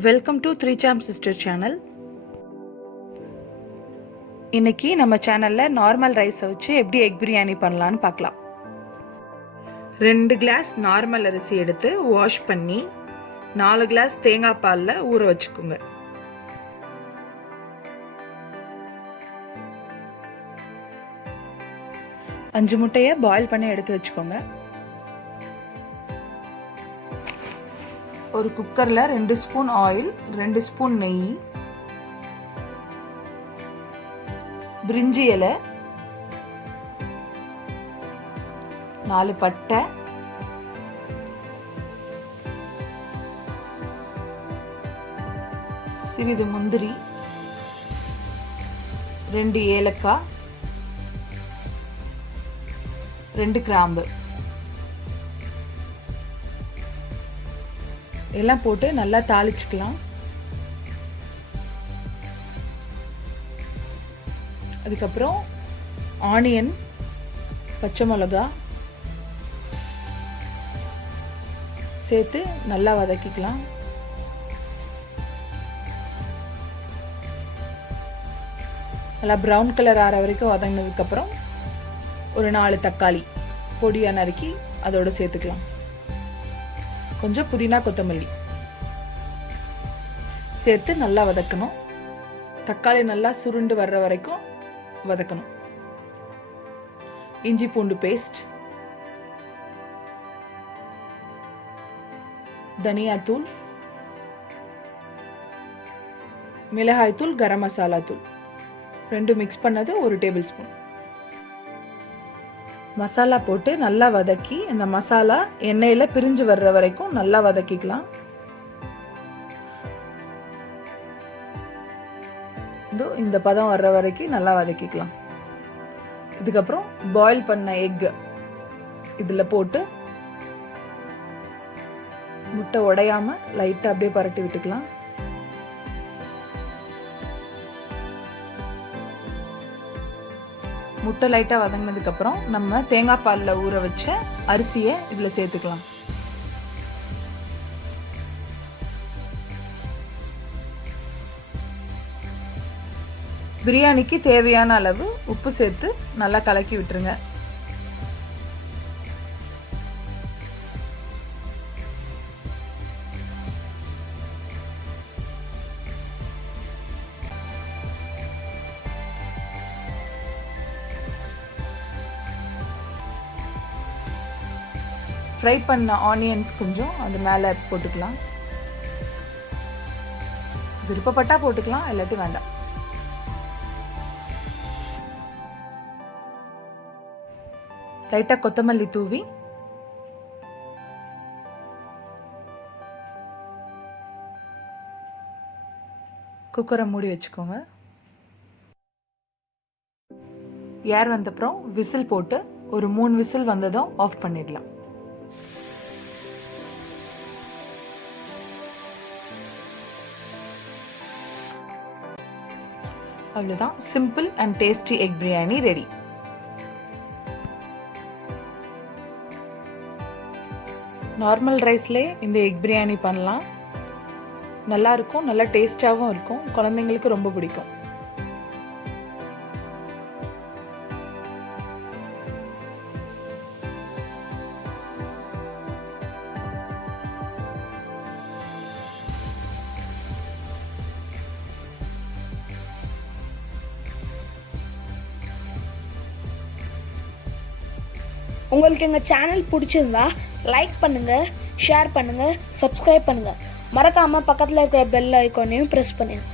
Welcome to 3 Cham Sister channel. இன்னைக்கு நம்ம சேனல்ல நார்மல் ரைஸை வச்சு எப்படி எக் பிரியாணி பண்ணலான்னு பார்க்கலாம். 2 கிளாஸ் நார்மல் அரிசி எடுத்து வாஷ் பண்ணி 4 கிளாஸ் தேங்காய் பால்ல ஊற வச்சுக்கோங்க. அஞ்சு முட்டையை பாயில் பண்ணி எடுத்து வச்சுக்கோங்க. ஒரு குக்கர்ல 2 ஸ்பூன் ஆயில், 2 ஸ்பூன் நெய், பிரிஞ்சி இலை, 4 பட்டை, சிறிது முந்திரி, 2 ஏலக்காய், 2 கிராம்பு எல்லாம் போட்டு நல்லா தாளிச்சுக்கலாம். அதுக்கப்புறம் ஆனியன், பச்சை மிளகா சேர்த்து நல்லா வதக்கிக்கலாம். நல்லா ப்ரௌன் கலர் ஆற வரைக்கும் வதங்கினதுக்கப்புறம் ஒரு 4 தக்காளி பொடியாக நறுக்கி அதோட சேர்த்துக்கலாம். கொஞ்சம் புதினா கொத்தமல்லி சேர்த்து நல்லா வதக்கணும். தக்காளி நல்லா சுருண்டு வர்ற வரைக்கும் வதக்கணும். இஞ்சி பூண்டு பேஸ்ட், தனியாத்தூள், மிளகாய்த்தூள், கரம் மசாலா தூள் 2 மிக்ஸ் பண்ணது 1 டேபிள் ஸ்பூன். மசாலா போட்டு நல்லா வதக்கி இந்த மசாலா எண்ணெயில் பிரிஞ்சு வர்ற வரைக்கும் நல்லா வதக்கிக்கலாம். இந்த பதம் வர்ற வரைக்கும் நல்லா வதக்கிக்கலாம். இதுக்கப்புறம் பாயில் பண்ண எக் இதில் போட்டு முட்டை உடையாம லைட்டாக அப்படியே பரட்டி விட்டுக்கலாம். முட்டை லைட்டாக வதங்கினதுக்கப்புறம் நம்ம தேங்காய் பாலில் ஊற வச்ச அரிசியை இதில் சேர்த்துக்கலாம். பிரியாணிக்கு தேவையான அளவு உப்பு சேர்த்து நல்லா கலக்கி விட்டுருங்க. ஃப்ரை பண்ண ஆனியன்ஸ் கொஞ்சம் அது மேலே போட்டுக்கலாம். விருப்பப்பட்டா போட்டுக்கலாம், இல்லாட்டி வேண்டாம். லைட்டாக கொத்தமல்லி தூவி குக்கரை மூடி வச்சுக்கோங்க. ஏர் வந்தப்புறம் விசில் போட்டு ஒரு 3 விசில் வந்ததும் ஆஃப் பண்ணிடலாம். அவ்வளோதான், simple and tasty egg biryani ready. Normal ரைஸ்லேயே இந்த எக் பிரியாணி பண்ணலாம். நல்லா இருக்கும், நல்லா டேஸ்டாகவும் இருக்கும். குழந்தைங்களுக்கு ரொம்ப பிடிக்கும். உங்களுக்கு எங்கள் சேனல் பிடிச்சிருந்தா லைக் பண்ணுங்கள், ஷேர் பண்ணுங்கள், சப்ஸ்கிரைப் பண்ணுங்கள். மறக்காமல் பக்கத்தில் இருக்கிற பெல் ஐக்கானையும் ப்ரெஸ் பண்ணுங்கள்.